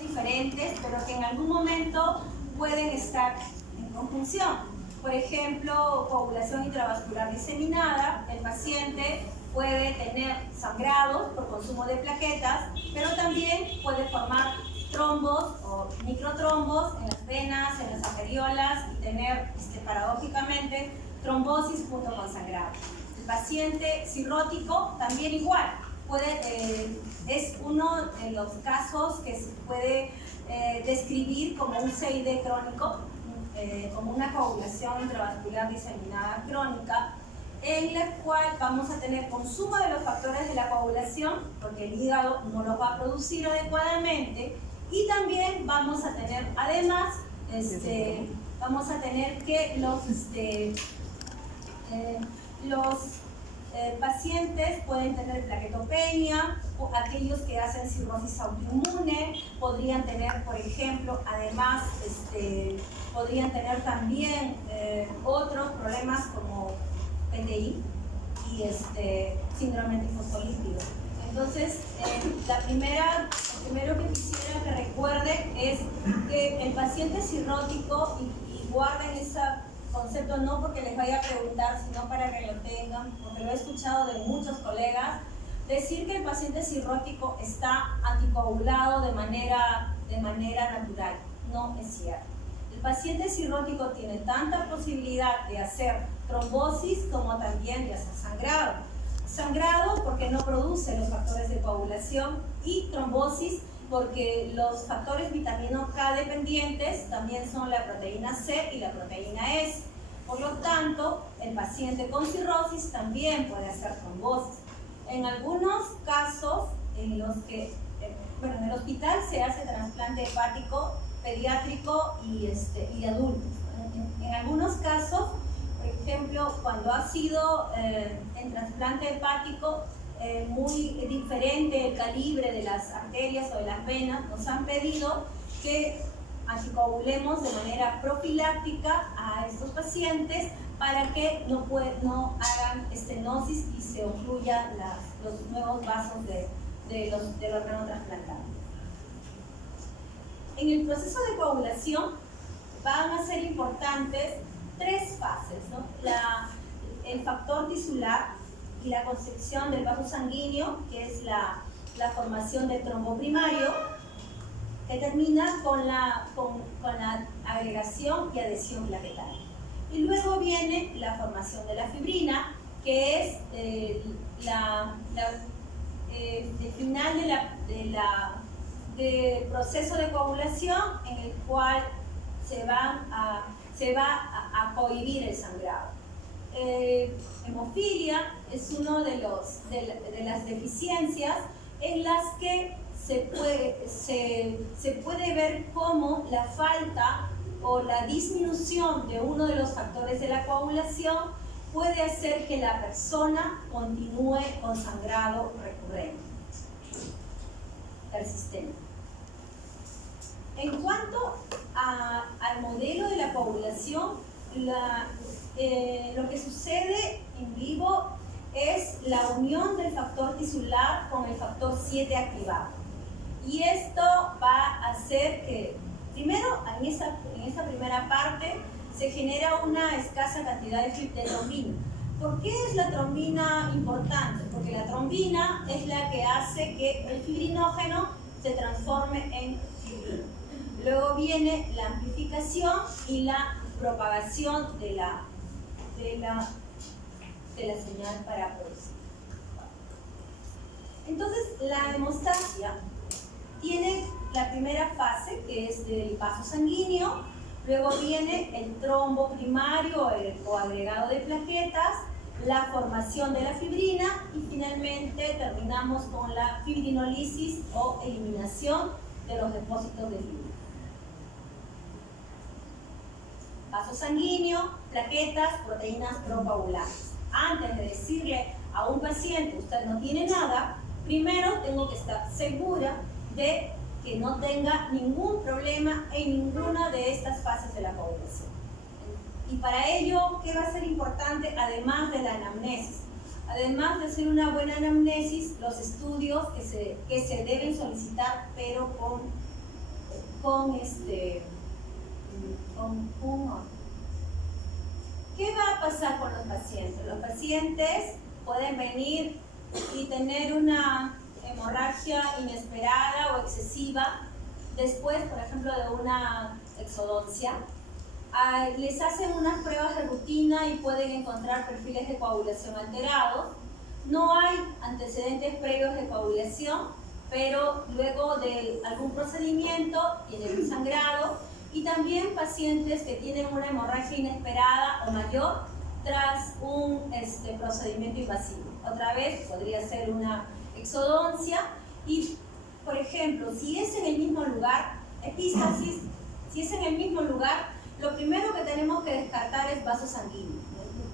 diferentes, pero que en algún momento pueden estar en conjunción. Por ejemplo, coagulación intravascular diseminada, el paciente puede tener sangrados por consumo de plaquetas, pero también puede formar trombos o microtrombos en las venas, en las arteriolas y tener, paradójicamente, trombosis junto con sangrado. El paciente cirrótico también igual, es uno de los casos que se puede describir como un CID crónico, como una coagulación intravascular diseminada crónica, en la cual vamos a tener consumo de los factores de la coagulación, porque el hígado no los va a producir adecuadamente, y también vamos a tener, además, vamos a tener que los pacientes pueden tener plaquetopenia, o aquellos que hacen cirrosis autoinmune, podrían tener, por ejemplo, además, podrían tener también otros problemas como PTI y síndrome antifosfolípido. Entonces, lo primero que quisiera que recuerden es que el paciente cirrótico, y guarden ese concepto no porque les vaya a preguntar, sino para que lo tengan, porque lo he escuchado de muchos colegas, decir que el paciente cirrótico está anticoagulado de manera natural. No es cierto. El paciente cirrótico tiene tanta posibilidad de hacer trombosis como también de hacer sangrado. Sangrado porque no produce los factores de coagulación, y trombosis porque los factores vitamina K dependientes también son la proteína C y la proteína S. Por lo tanto, el paciente con cirrosis también puede hacer trombosis. En algunos casos en los que, en el hospital se hace trasplante hepático pediátrico y adultos. En algunos casos, por ejemplo, cuando ha sido en trasplante hepático muy diferente el calibre de las arterias o de las venas, nos han pedido que anticoagulemos de manera profiláctica a estos pacientes para que no hagan estenosis y se ocluyan los nuevos vasos del órgano trasplantado. En el proceso de coagulación van a ser importantes tres fases, ¿no? El factor tisular y la constricción del vaso sanguíneo, que es la formación del trombo primario, que termina con la agregación y adhesión plaquetaria. Y luego viene la formación de la fibrina, que es el final del proceso de coagulación, en el cual se va a cohibir el sangrado. Hemofilia es uno de las deficiencias en las que se puede ver cómo la falta o la disminución de uno de los factores de la coagulación puede hacer que la persona continúe con sangrado recurrente, persistente. En cuanto al modelo de la coagulación, lo que sucede en vivo es la unión del factor tisular con el factor 7 activado. Y esto va a hacer que, primero, en esta primera parte, se genera una escasa cantidad de trombina. ¿Por qué es la trombina importante? Porque la trombina es la que hace que el fibrinógeno se transforme en fibrina. Luego viene la amplificación y la propagación de la señal para producir. Entonces, la hemostasia tiene la primera fase, que es del vaso sanguíneo. Luego viene el trombo primario o agregado de plaquetas, la formación de la fibrina, y finalmente terminamos con la fibrinolisis o eliminación de los depósitos de fibrina. Vaso sanguíneo, plaquetas, proteínas procoagulantes. Antes de decirle a un paciente, usted no tiene nada, primero tengo que estar segura de que no tenga ningún problema en ninguna de estas fases de la coagulación. Y para ello, ¿qué va a ser importante? Además de la anamnesis, además de hacer una buena anamnesis, los estudios que se deben solicitar, pero con ¿Qué va a pasar con los pacientes? Los pacientes pueden venir y tener una hemorragia inesperada o excesiva después, por ejemplo, de una exodoncia. Les hacen unas pruebas de rutina y pueden encontrar perfiles de coagulación alterados. No hay antecedentes previos de coagulación, pero luego de algún procedimiento tienen un sangrado, y también pacientes que tienen una hemorragia inesperada o mayor tras un procedimiento invasivo. Otra vez podría ser una exodoncia y, por ejemplo, si es en el mismo lugar, epístasis, si es en el mismo lugar, lo primero que tenemos que descartar es vaso sanguíneo,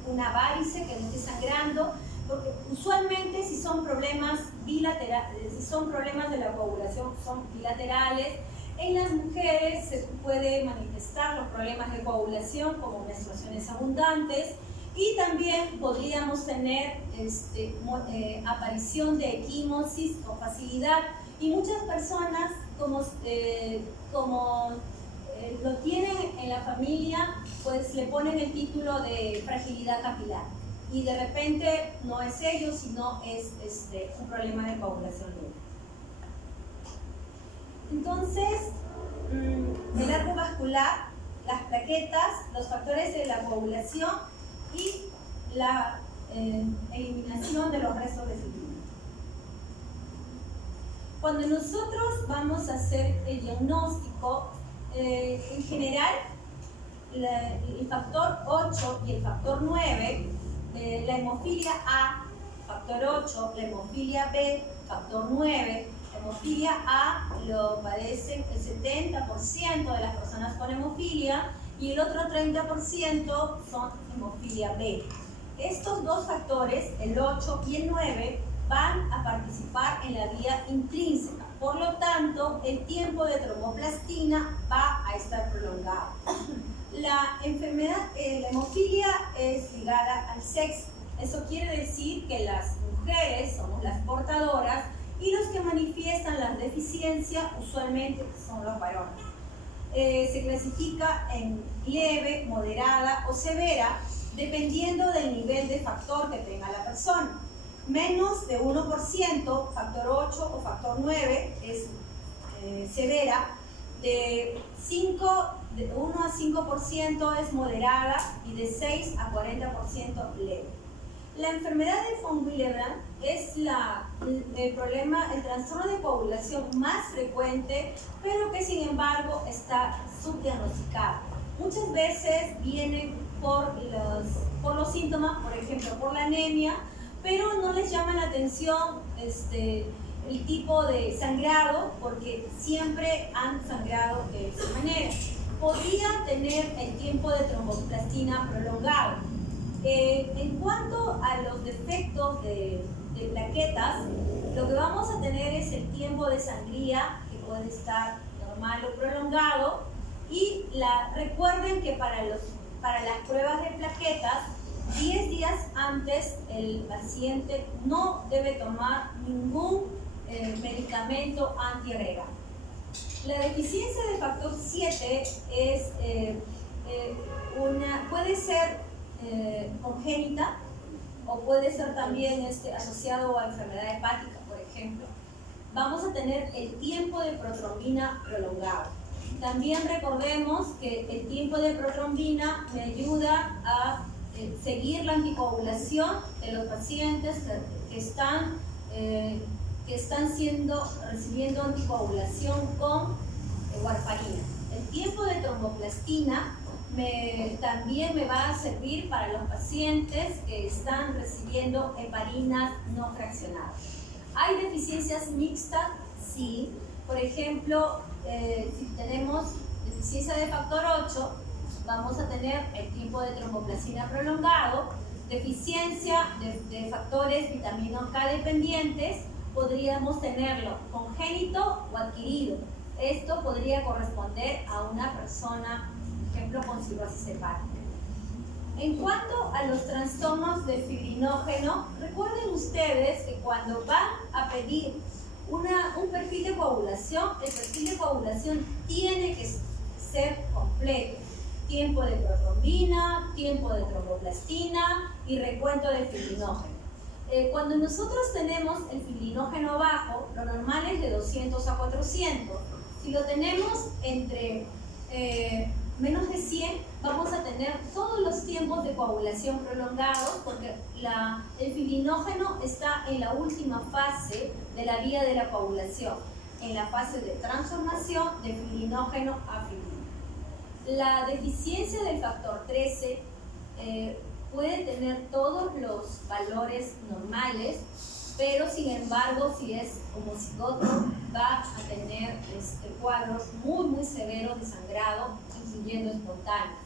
una varice que no esté sangrando, porque usualmente si son problemas bilaterales, si son problemas de la coagulación, son bilaterales. En las mujeres se puede manifestar los problemas de coagulación como menstruaciones abundantes, y también podríamos tener aparición de equimosis con facilidad, y muchas personas como lo tienen en la familia, pues le ponen el título de fragilidad capilar, y de repente no es ello, sino es un problema de coagulación leve. Entonces, el arco vascular, las plaquetas, los factores de la coagulación y la eliminación de los restos de fibrina. Cuando nosotros vamos a hacer el diagnóstico, en general, el factor 8 y el factor 9, la hemofilia A, factor 8, la hemofilia B, factor 9, la hemofilia A lo padecen el 70% de las personas con hemofilia, y el otro 30% son hemofilia B. Estos dos factores, el 8 y el 9, van a participar en la vía intrínseca. Por lo tanto, el tiempo de tromboplastina va a estar prolongado. La enfermedad, la hemofilia es ligada al sexo. Eso quiere decir que las mujeres somos las portadoras, y los que manifiestan la deficiencia usualmente son los varones. Se clasifica en leve, moderada o severa, dependiendo del nivel de factor que tenga la persona. Menos de 1%, factor 8 o factor 9, es severa. De 1 a 5% es moderada, y de 6 a 40% leve. La enfermedad de von Willebrand es el trastorno de coagulación más frecuente, pero que sin embargo está subdiagnosticado. Muchas veces vienen por los síntomas, por ejemplo, por la anemia, pero no les llama la atención el tipo de sangrado, porque siempre han sangrado de esa manera. Podría tener el tiempo de tromboplastina prolongado. En cuanto a los defectos de plaquetas, lo que vamos a tener es el tiempo de sangría, que puede estar normal o prolongado, y recuerden que para las pruebas de plaquetas, 10 días antes el paciente no debe tomar ningún medicamento antiagregado. La deficiencia de factor 7 puede ser congénita, o puede ser también asociado a enfermedad hepática, por ejemplo. Vamos a tener el tiempo de protrombina prolongado. También recordemos que el tiempo de protrombina me ayuda a seguir la anticoagulación de los pacientes que están recibiendo anticoagulación con warfarina. El tiempo de tromboplastina también me va a servir para los pacientes que están recibiendo heparinas no fraccionadas. ¿Hay deficiencias mixtas? Sí. Por ejemplo, si tenemos deficiencia de factor 8, vamos a tener el tiempo de tromboplastina prolongado. Deficiencia de factores vitamina K dependientes, podríamos tenerlo congénito o adquirido. Esto podría corresponder a una persona, por ejemplo, con cirrosis hepática. En cuanto a los trastornos de fibrinógeno, recuerden ustedes que cuando van a pedir un perfil de coagulación, el perfil de coagulación tiene que ser completo. Tiempo de protrombina, tiempo de tromboplastina y recuento de fibrinógeno. Cuando nosotros tenemos el fibrinógeno bajo, lo normal es de 200 a 400. Si lo tenemos entre menos de 100, vamos a tener todos los tiempos de coagulación prolongados, porque el fibrinógeno está en la última fase de la vía de la coagulación, en la fase de transformación de fibrinógeno a fibrina. La deficiencia del factor 13 puede tener todos los valores normales, pero sin embargo, si es homocigoto, va a tener cuadros muy severos de sangrado, incluyendo espontáneos.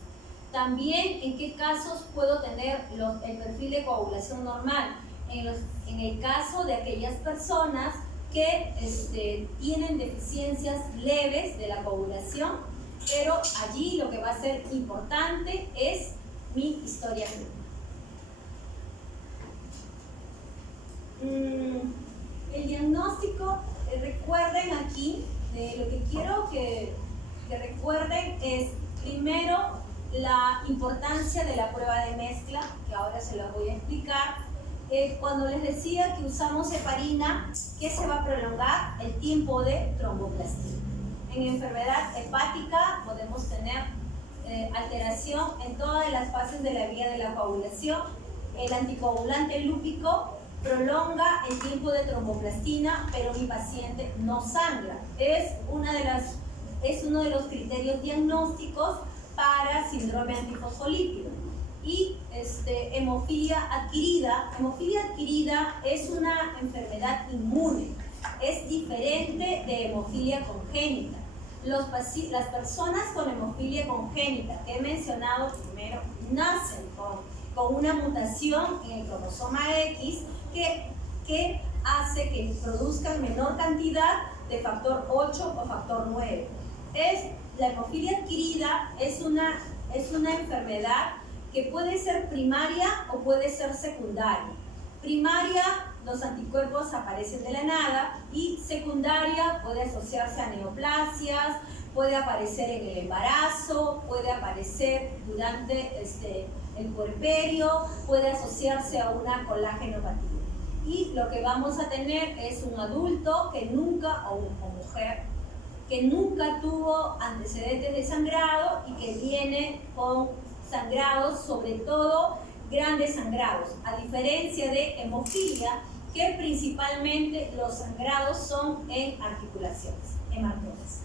También, ¿en qué casos puedo tener el perfil de coagulación normal? En el caso de aquellas personas que tienen deficiencias leves de la coagulación, pero allí lo que va a ser importante es mi historia clínica. El diagnóstico, recuerden aquí, lo que quiero que recuerden es primero la importancia de la prueba de mezcla, que ahora se la voy a explicar. Cuando les decía que usamos heparina, ¿qué se va a prolongar? El tiempo de tromboplastina. En enfermedad hepática podemos tener alteración en todas las fases de la vía de la coagulación. El anticoagulante lúpico prolonga el tiempo de tromboplastina, pero mi paciente no sangra. Es uno de los criterios diagnósticos para síndrome antifosfolípido. Y hemofilia adquirida. Hemofilia adquirida es una enfermedad inmune. Es diferente de hemofilia congénita. Las personas con hemofilia congénita que he mencionado primero nacen con una mutación en el cromosoma X que hace que produzcan menor cantidad de factor 8 o factor 9. La hemofilia adquirida es una enfermedad que puede ser primaria o puede ser secundaria. Primaria, los anticuerpos aparecen de la nada, y secundaria puede asociarse a neoplasias, puede aparecer en el embarazo, puede aparecer durante el puerperio, puede asociarse a una colágenopatía. Y lo que vamos a tener es un adulto que nunca, o mujer, que nunca tuvo antecedentes de sangrado y que viene con sangrados, sobre todo grandes sangrados, a diferencia de hemofilia, que principalmente los sangrados son en articulaciones, hematomas.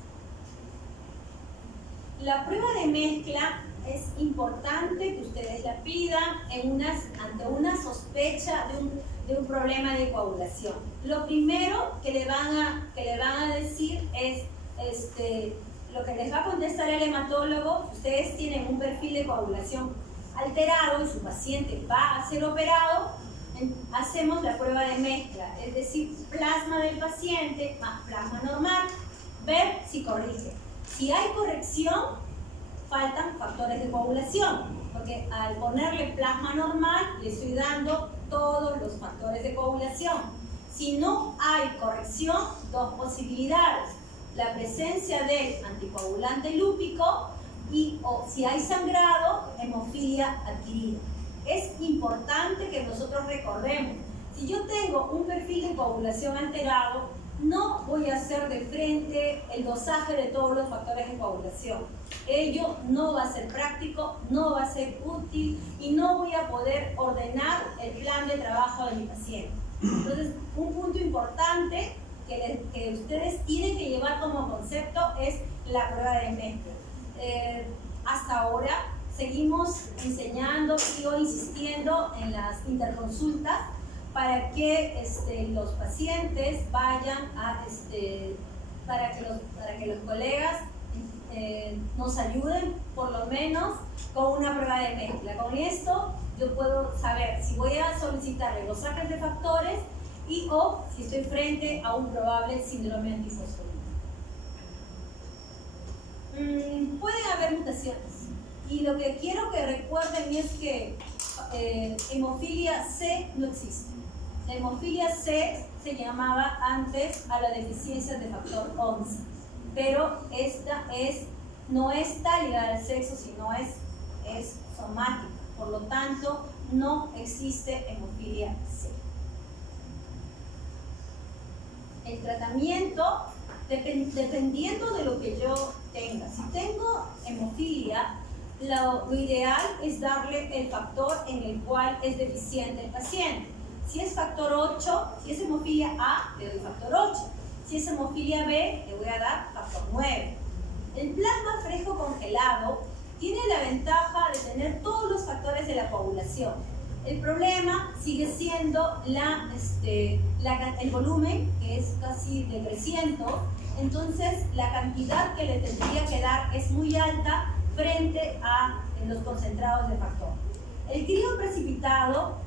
La prueba de mezcla es importante que ustedes la pidan ante una sospecha de un problema de coagulación. Lo primero que le van a decir es lo que les va a contestar el hematólogo. Ustedes tienen un perfil de coagulación alterado y su paciente va a ser operado. Hacemos la prueba de mezcla, es decir, plasma del paciente más plasma normal, ver si corrige. Si hay corrección, faltan factores de coagulación, porque al ponerle plasma normal le estoy dando todos los factores de coagulación. Si no hay corrección, dos posibilidades: la presencia del anticoagulante lúpico o si hay sangrado, hemofilia adquirida. Es importante que nosotros recordemos, si yo tengo un perfil de coagulación alterado, no voy a hacer de frente el dosaje de todos los factores de coagulación. Ello no va a ser práctico, no va a ser útil y no voy a poder ordenar el plan de trabajo de mi paciente. Entonces, un punto importante que ustedes tienen que llevar como concepto es la prueba de mezcla. Hasta ahora seguimos enseñando y insistiendo en las interconsultas para que los pacientes vayan para que los colegas nos ayuden por lo menos con una prueba de mezcla. Con esto yo puedo saber si voy a solicitarle los dosajes de factores o si estoy frente a un probable síndrome antifosfolípido. Pueden haber mutaciones, y lo que quiero que recuerden es que hemofilia C no existe. La hemofilia C se llamaba antes a la deficiencia de factor 11, pero esta no está ligada al sexo, sino es somática. Por lo tanto, no existe hemofilia C. El tratamiento, dependiendo de lo que yo tenga. Si tengo hemofilia, lo ideal es darle el factor en el cual es deficiente el paciente. Si es factor 8, si es hemofilia A, le doy factor 8. Si es hemofilia B, le voy a dar factor 9. El plasma fresco congelado tiene la ventaja de tener todos los factores de la coagulación. El problema sigue siendo el volumen, que es casi decreciente. Entonces, la cantidad que le tendría que dar es muy alta frente a los concentrados de factor. El crío precipitado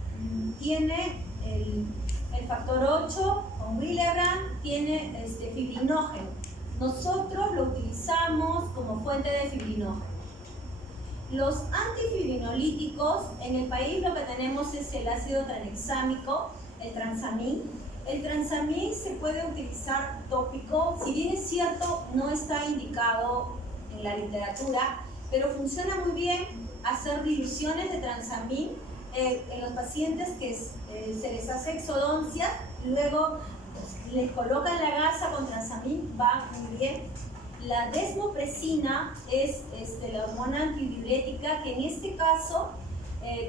tiene el factor 8 con Willebrand, tiene fibrinógeno. Nosotros lo utilizamos como fuente de fibrinógeno. Los antifibrinolíticos, en el país lo que tenemos es el ácido tranexámico, el transamin. El transamin se puede utilizar tópico, si bien es cierto, no está indicado en la literatura, pero funciona muy bien hacer diluciones de transamin en los pacientes que se les hace exodoncia, luego les colocan la gasa con transamin, va muy bien. La desmopresina es la hormona antidiurética que en este caso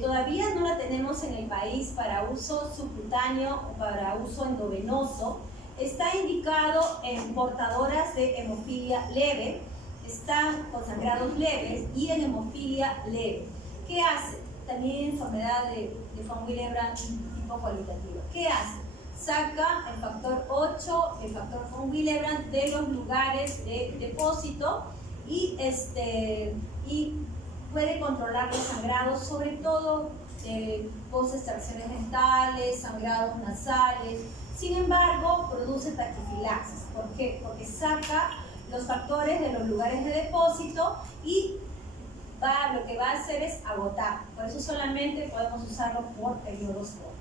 todavía no la tenemos en el país para uso subcutáneo o para uso endovenoso. Está indicado en portadoras de hemofilia leve, están con sangrados leves y en hemofilia leve. ¿Qué hace? También enfermedad de von Willebrand tipo cualitativa. ¿Qué hace? Saca el factor 8, el factor von Willebrand de los lugares de depósito y puede controlar los sangrados, sobre todo post-extracciones dentales, sangrados nasales. Sin embargo, produce taquifilaxis. ¿Por qué? Porque saca los factores de los lugares de depósito y lo que va a hacer es agotar. Por eso solamente podemos usarlo por periodos cortos.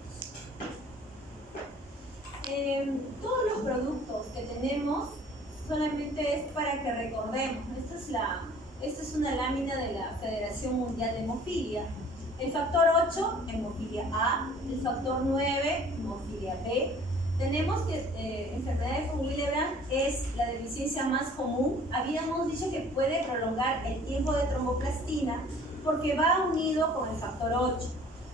Todos los productos que tenemos solamente es para que recordemos. Esta es una lámina de la Federación Mundial de Hemofilia. El factor 8, hemofilia A. El factor 9, hemofilia B. Tenemos que enfermedad de von Willebrand es la deficiencia más común. Habíamos dicho que puede prolongar el tiempo de tromboplastina porque va unido con el factor 8.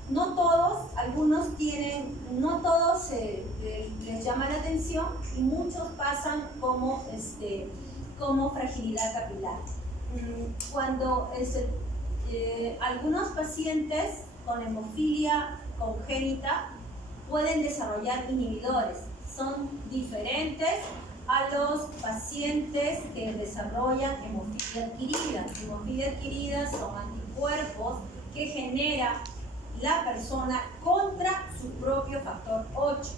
No todos, algunos tienen, no todos les llama la atención y muchos pasan como fragilidad capilar. Cuando algunos pacientes con hemofilia congénita pueden desarrollar inhibidores. Son diferentes a los pacientes que desarrollan hemofilia adquirida. Hemofilia adquirida son anticuerpos que genera la persona contra su propio factor 8.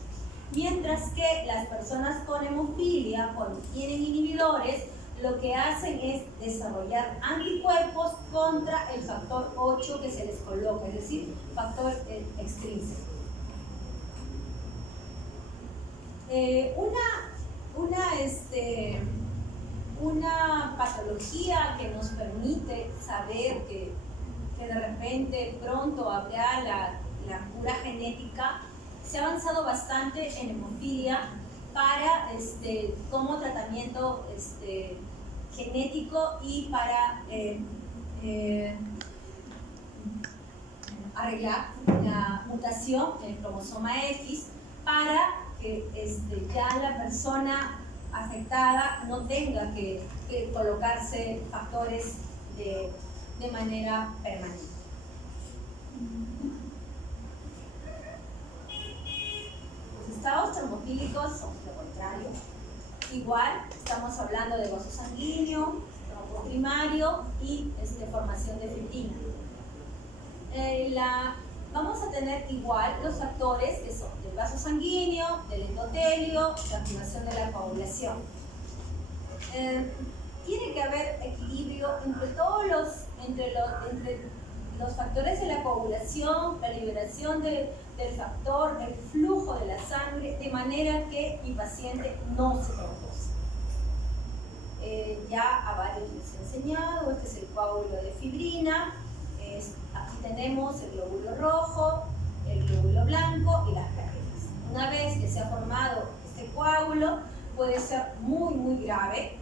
Mientras que las personas con hemofilia, cuando tienen inhibidores, lo que hacen es desarrollar anticuerpos contra el factor 8 que se les coloca, es decir, factor extrínseco. Una patología que nos permite saber que de repente pronto habrá la cura genética, se ha avanzado bastante en hemofilia para como tratamiento genético y para arreglar la mutación en el cromosoma X para que ya la persona afectada no tenga que colocarse factores de manera permanente. Los estados trombofílicos son lo contrario. Igual, estamos hablando de vaso sanguíneo, trombo primario y formación de fibrina. Vamos a tener igual los factores que son del vaso sanguíneo, del endotelio, la activación de la coagulación. Tiene que haber equilibrio entre todos entre los factores de la coagulación, la liberación del factor, el flujo de la sangre, de manera que mi paciente no se trombose. Ya a varios les he enseñado, este es el coágulo de fibrina, aquí tenemos el glóbulo rojo, el glóbulo blanco y las plaquetas. Una vez que se ha formado este coágulo, puede ser muy, muy grave.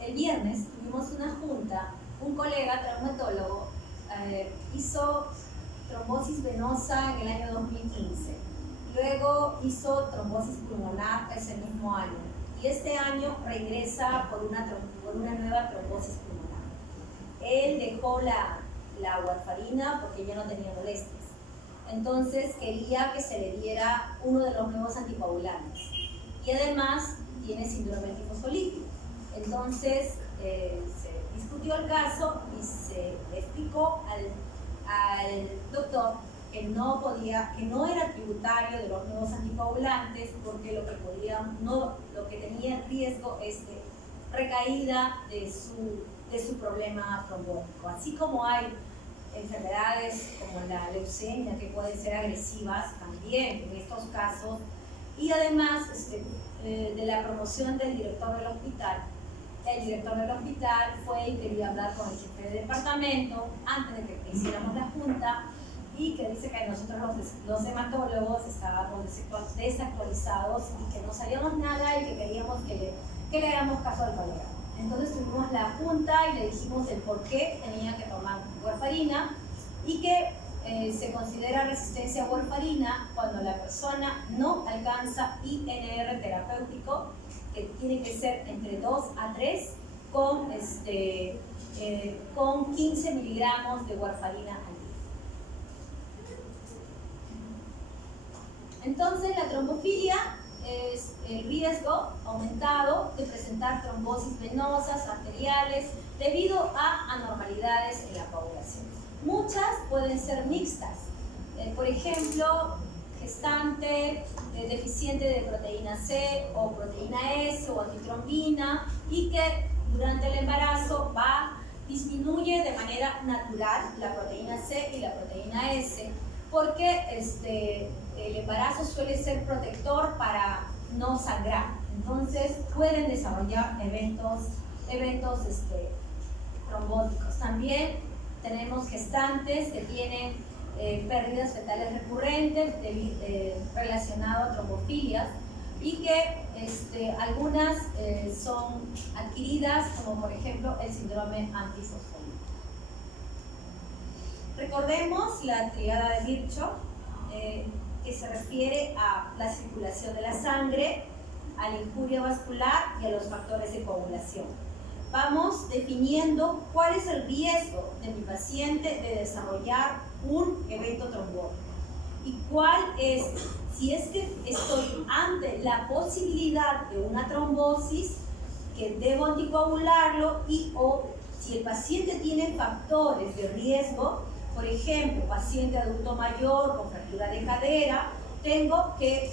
El viernes tuvimos una junta, un colega traumatólogo hizo trombosis venosa en el año 2015, luego hizo trombosis pulmonar ese mismo año y este año regresa por una nueva trombosis pulmonar. Él dejó la warfarina porque ya no tenía molestias, entonces quería que se le diera uno de los nuevos anticoagulantes y además tiene síndrome tifosolítico. Entonces se discutió el caso y se le explicó al doctor que no era tributario de los nuevos anticoagulantes porque lo que tenía en riesgo es de recaída de su problema trombótico. Así como hay enfermedades como la leucemia que pueden ser agresivas también en estos casos, y además de la promoción del director del hospital. El director del hospital fue y quería hablar con el jefe de departamento antes de que hiciéramos la junta y que dice que nosotros los hematólogos estábamos desactualizados y que no sabíamos nada y que queríamos que le hagamos caso al colega. Entonces tuvimos la junta y le dijimos el por qué tenía que tomar warfarina y que se considera resistencia a warfarina cuando la persona no alcanza INR terapéutico, que tiene que ser entre 2 a 3 con 15 miligramos de warfarina al día. Entonces la trombofilia es el riesgo aumentado de presentar trombosis venosas, arteriales, debido a anormalidades en la coagulación. Muchas pueden ser mixtas, por ejemplo, gestante, deficiente de proteína C o proteína S o antitrombina y que durante el embarazo disminuye de manera natural la proteína C y la proteína S porque el embarazo suele ser protector para no sangrar, entonces pueden desarrollar eventos trombóticos. También tenemos gestantes que tienen pérdidas fetales recurrentes relacionadas a trombofilias y que algunas son adquiridas, como por ejemplo el síndrome antifosfolípico. Recordemos la tríada de Virchow, que se refiere a la circulación de la sangre, a la injuria vascular y a los factores de coagulación. Vamos definiendo cuál es el riesgo de mi paciente de desarrollar un evento trombótico y cuál es, si es que estoy ante la posibilidad de una trombosis, que debo anticoagularlo o si el paciente tiene factores de riesgo, por ejemplo, paciente adulto mayor con fractura de cadera, tengo que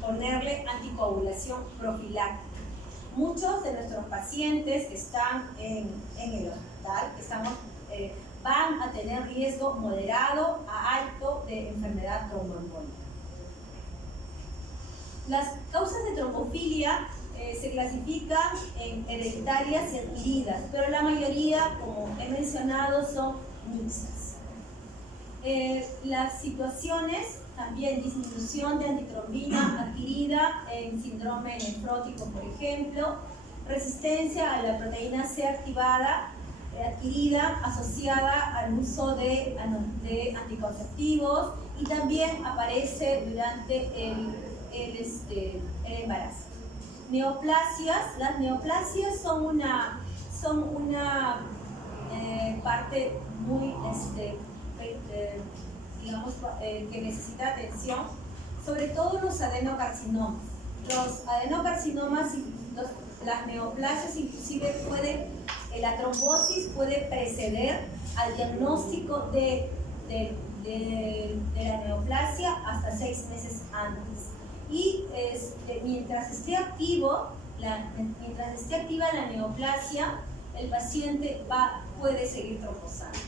ponerle anticoagulación profiláctica. Muchos de nuestros pacientes que están en el hospital van a tener riesgo moderado a alto de enfermedad tromboembólica. Las causas de trombofilia se clasifican en hereditarias y adquiridas, pero la mayoría, como he mencionado, son mixtas. Las situaciones, también disminución de antitrombina adquirida en síndrome nefrótico, por ejemplo, resistencia a la proteína C activada adquirida asociada al uso de anticonceptivos y también aparece durante el embarazo. Neoplasias, las neoplasias son una parte muy que necesita atención, sobre todo los adenocarcinomas. Los adenocarcinomas y las neoplasias inclusive la trombosis puede preceder al diagnóstico de la neoplasia hasta 6 meses antes. Y mientras esté activo, mientras esté activa la neoplasia, el paciente puede seguir trombosando.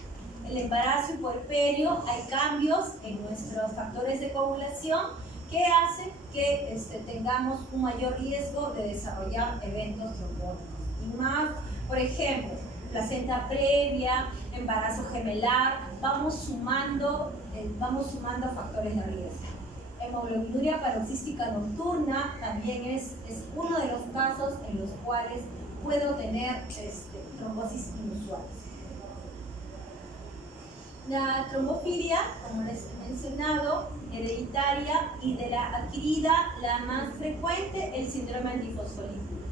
El embarazo y puerperio, hay cambios en nuestros factores de coagulación que hacen que tengamos un mayor riesgo de desarrollar eventos trombóticos. Y más, por ejemplo, placenta previa, embarazo gemelar, vamos sumando factores de riesgo. Hemoglobinuria paroxística nocturna también es uno de los casos en los cuales puedo tener trombosis inusuales. La trombofilia, como les he mencionado, hereditaria y de la adquirida, la más frecuente, el síndrome antifosfolípido.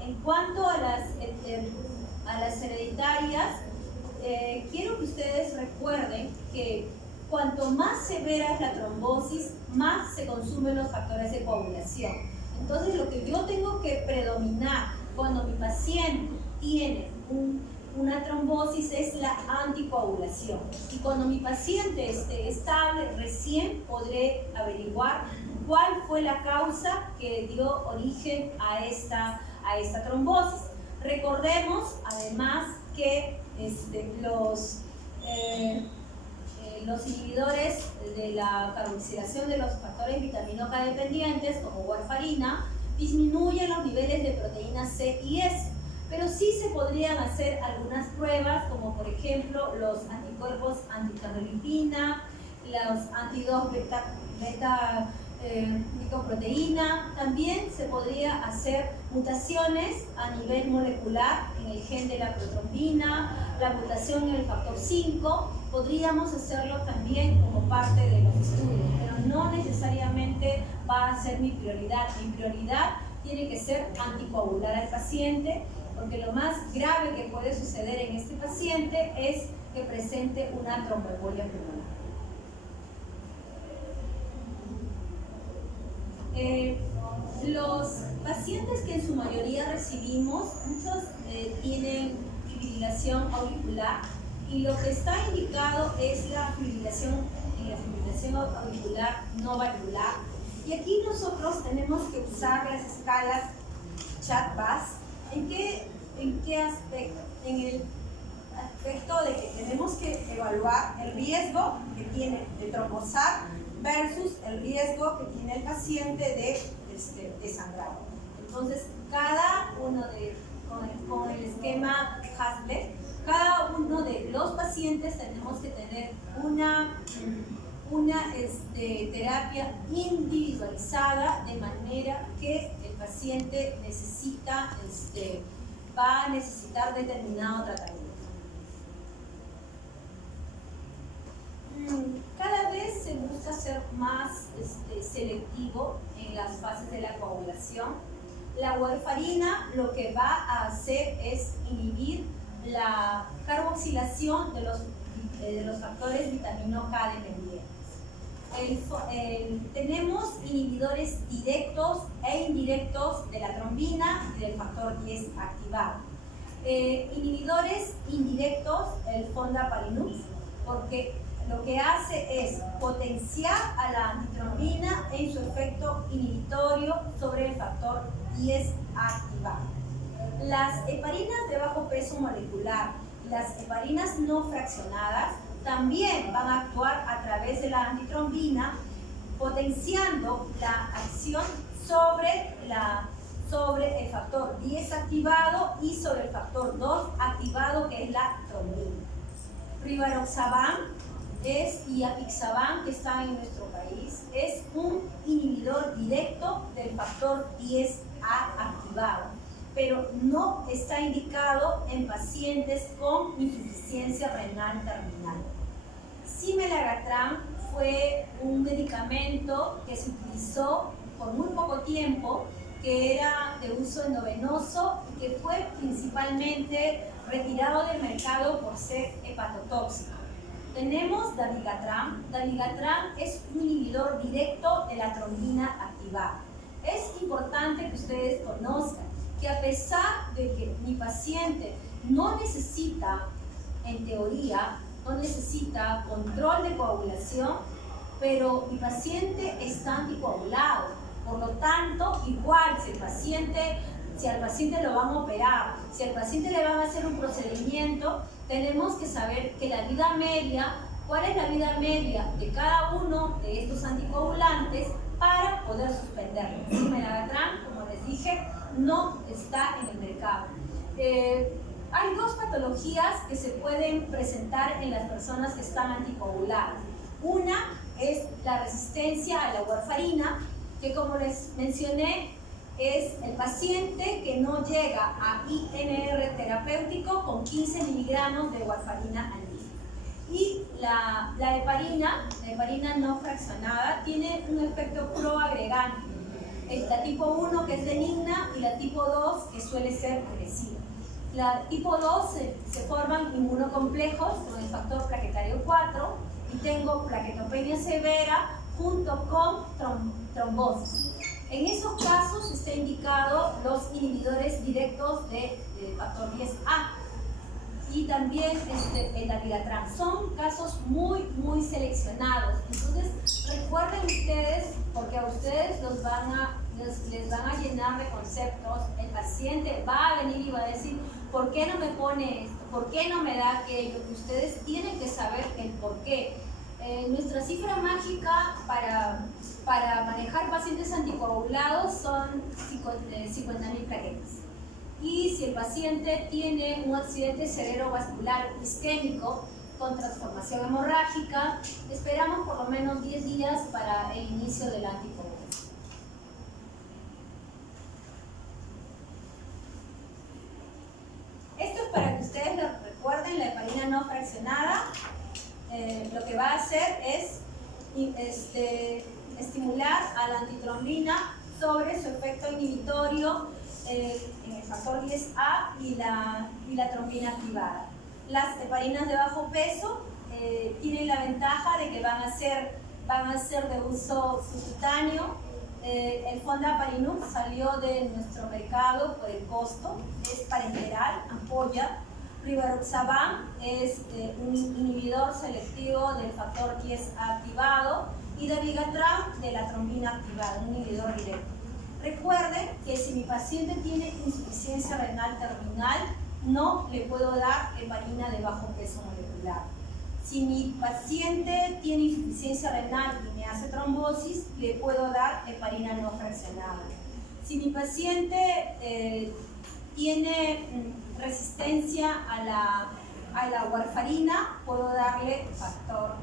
En cuanto a las hereditarias, quiero que ustedes recuerden que cuanto más severa es la trombosis, más se consumen los factores de coagulación. Entonces, lo que yo tengo que predominar cuando mi paciente tiene una trombosis es la anticoagulación. Y cuando mi paciente esté estable, recién podré averiguar cuál fue la causa que dio origen a esta trombosis. Recordemos, además, que los inhibidores de la carboxilación de los factores vitaminoca dependientes, como warfarina, disminuyen los niveles de proteína C y S. Pero sí se podrían hacer algunas pruebas, como por ejemplo los anticuerpos anticarnolipina, los anti-2 beta glicoproteína. También se podría hacer mutaciones a nivel molecular en el gen de la protrombina, la mutación en el factor 5. Podríamos hacerlo también como parte de los estudios, pero no necesariamente va a ser mi prioridad. Mi prioridad tiene que ser anticoagular al paciente, porque lo más grave que puede suceder en este paciente es que presente una tromboembolia pulmonar. Los pacientes que en su mayoría recibimos, muchos tienen fibrilación auricular, y lo que está indicado es la fibrilación auricular no valvular. Y aquí nosotros tenemos que usar las escalas Chat-VAS. ¿En qué aspecto? En el aspecto de que tenemos que evaluar el riesgo que tiene de trombosar versus el riesgo que tiene el paciente de sangrado. Entonces, cada uno con el esquema Hasler, cada uno de los pacientes tenemos que tener una terapia individualizada, de manera que el paciente va a necesitar determinado tratamiento. Cada vez se busca ser más selectivo en las fases de la coagulación. La warfarina lo que va a hacer es inhibir la carboxilación de los factores vitaminoca dependientes. Tenemos inhibidores directos e indirectos de la trombina y del factor 10 activado. Inhibidores indirectos, el fondaparinux, porque lo que hace es potenciar a la antitrombina en su efecto inhibitorio sobre el factor 10 activado. Las heparinas de bajo peso molecular y las heparinas no fraccionadas también van a actuar a través de la antitrombina, potenciando la acción sobre el factor 10 activado y sobre el factor 2 activado, que es la trombina. Rivaroxaban y apixaban, que están en nuestro país, es un inhibidor directo del factor 10A activado, pero no está indicado en pacientes con insuficiencia renal terminal. Cimelagratran fue un medicamento que se utilizó por muy poco tiempo, que era de uso endovenoso y que fue principalmente retirado del mercado por ser hepatotóxico. Tenemos dabigatran. Dabigatran es un inhibidor directo de la trombina activada. Es importante que ustedes conozcan que a pesar de que mi paciente no necesita, en teoría, no necesita control de coagulación, pero mi paciente está anticoagulado. Por lo tanto, igual si al paciente lo van a operar, si al paciente le van a hacer un procedimiento, tenemos que saber que la vida media, cuál es la vida media de cada uno de estos anticoagulantes para poder suspenderlo. Cimetagratran, como les dije, no está en el mercado. Hay dos patologías que se pueden presentar en las personas que están anticoaguladas. Una es la resistencia a la warfarina, que como les mencioné, es el paciente que no llega a INR terapéutico con 15 miligramos de warfarina al día. Y la heparina no fraccionada, tiene un efecto proagregante. La tipo 1 que es benigna y la tipo 2 que suele ser agresiva. La tipo 2 se forman inmunocomplejos con el factor plaquetario 4 y tengo plaquetopenia severa junto con trombosis. En esos casos está indicado los inhibidores directos de factor 10A y también el dabigatran. Son casos muy seleccionados. Entonces recuerden ustedes, porque a ustedes les van a llenar de conceptos. El paciente va a venir y va a decir, ¿por qué no me pone esto? ¿Por qué no me da aquello? Ustedes tienen que saber el por qué. Nuestra cifra mágica para manejar pacientes anticoagulados son 50.000 plaquetas. Y si el paciente tiene un accidente cerebrovascular isquémico con transformación hemorrágica, esperamos por lo menos 10 días para el inicio del anticoagulación. Esto es para que ustedes lo recuerden, la heparina no fraccionada. Lo que va a hacer es estimular a la antitrombina sobre su efecto inhibitorio en el factor 10A y la trombina activada. Las heparinas de bajo peso tienen la ventaja de que van a ser de uso subcutáneo. El Fondaparinux salió de nuestro mercado por el costo, es parenteral, ampolla. Rivaroxaban es un inhibidor selectivo del factor 10 activado y dabigatran de la trombina activada, un inhibidor directo. Recuerden que si mi paciente tiene insuficiencia renal terminal, no le puedo dar heparina de bajo peso molecular. Si mi paciente tiene insuficiencia renal y me hace trombosis, le puedo dar heparina no fraccionada. Si mi paciente tiene resistencia a la warfarina, puedo darle factor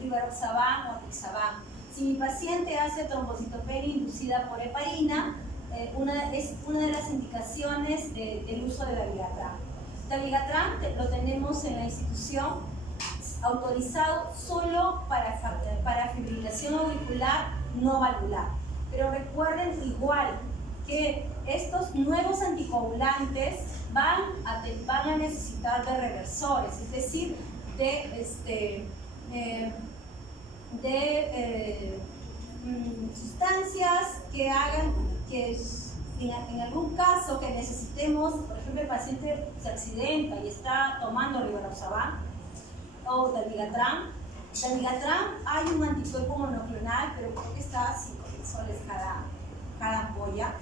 rivaroxaban o apixaban. Si mi paciente hace trombocitopenia inducida por heparina, es una de las indicaciones del uso de dabigatran. Dabigatran lo tenemos en la institución autorizado solo para fibrilación auricular no valvular. Pero recuerden igual que estos nuevos anticoagulantes van a necesitar de reversores, es decir, de sustancias que hagan que en algún caso que necesitemos, por ejemplo, el paciente se accidenta y está tomando rivaroxaban o dabigatran. Dabigatran hay un anticuerpo monoclonal, pero creo que está a 5.000 soles cada ampolla.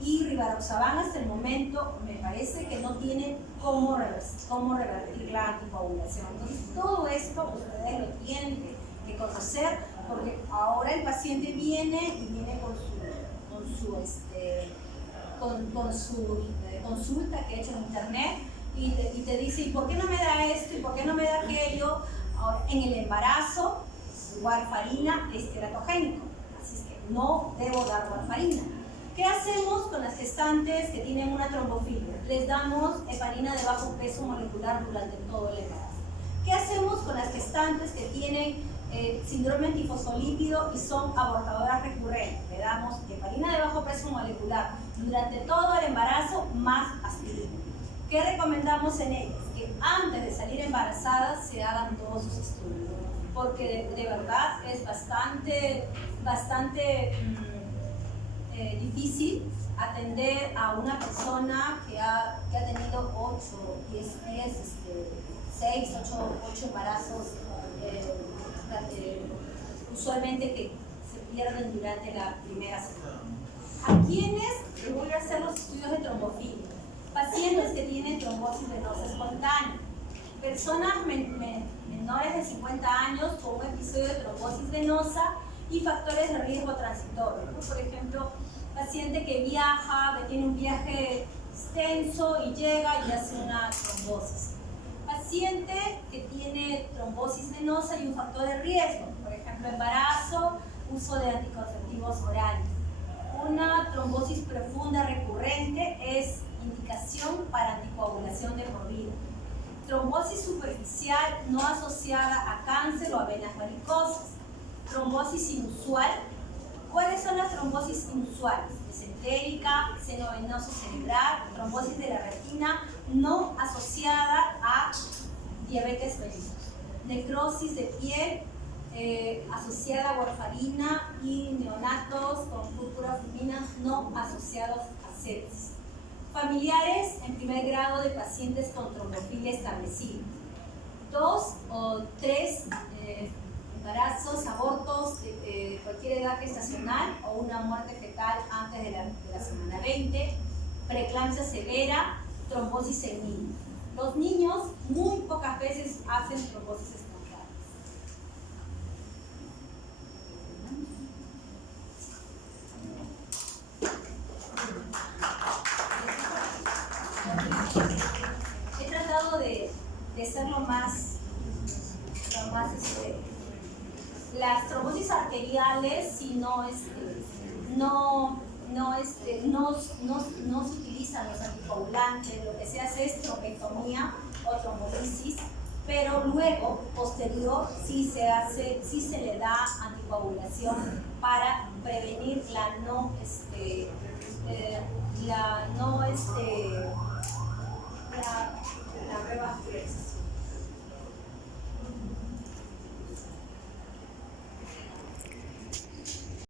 Y rivaroxaban hasta el momento me parece que no tiene cómo revertir la anticoagulación. Entonces todo esto ustedes lo tienen que conocer, porque ahora el paciente viene con su consulta que he hecho en internet y te dice, ¿y por qué no me da esto? ¿Y por qué no me da aquello? Ahora, en el embarazo, warfarina es teratogénico, así es que no debo dar warfarina. ¿Qué hacemos con las gestantes que tienen una trombofilia? Les damos heparina de bajo peso molecular durante todo el embarazo. ¿Qué hacemos con las gestantes que tienen síndrome antifosfolípido y son abortadoras recurrentes? Le damos heparina de bajo peso molecular durante todo el embarazo más aspirina. ¿Qué recomendamos en ellas? Que antes de salir embarazadas se hagan todos sus estudios, porque de verdad es bastante difícil atender a una persona que ha tenido 6, 8 embarazos, usualmente que pierden durante la primera semana. ¿A quiénes les voy a hacer los estudios de trombofilia? Pacientes que tienen trombosis venosa espontánea, personas menores de 50 años con un episodio de trombosis venosa y factores de riesgo transitorio, ¿no? Por ejemplo, paciente que viaja, que tiene un viaje extenso y llega y hace una trombosis. Paciente que tiene trombosis venosa y un factor de riesgo, por ejemplo, embarazo, uso de anticonceptivos orales. Una trombosis profunda recurrente es indicación para anticoagulación de por vida. Trombosis superficial no asociada a cáncer o a venas varicosas. Trombosis inusual. ¿Cuáles son las trombosis inusuales? Mesentérica, seno venoso cerebral, trombosis de la retina no asociada a diabetes mellitus. Necrosis de piel asociada a warfarina y neonatos con púrpura fulminans no asociados a sepsis. Familiares en primer grado de pacientes con trombofilia establecida. 2 o 3 embarazos, abortos de cualquier edad gestacional o una muerte fetal antes de la semana 20, preeclampsia severa, trombosis en niños. Los niños muy pocas veces hacen trombosis espontáneas. He tratado de ser lo más las trombosis arteriales, si no se utilizan los anticoagulantes, lo que se hace es trombectomía o trombolisis, pero luego, posterior, sí se le da anticoagulación para prevenir la revascularización.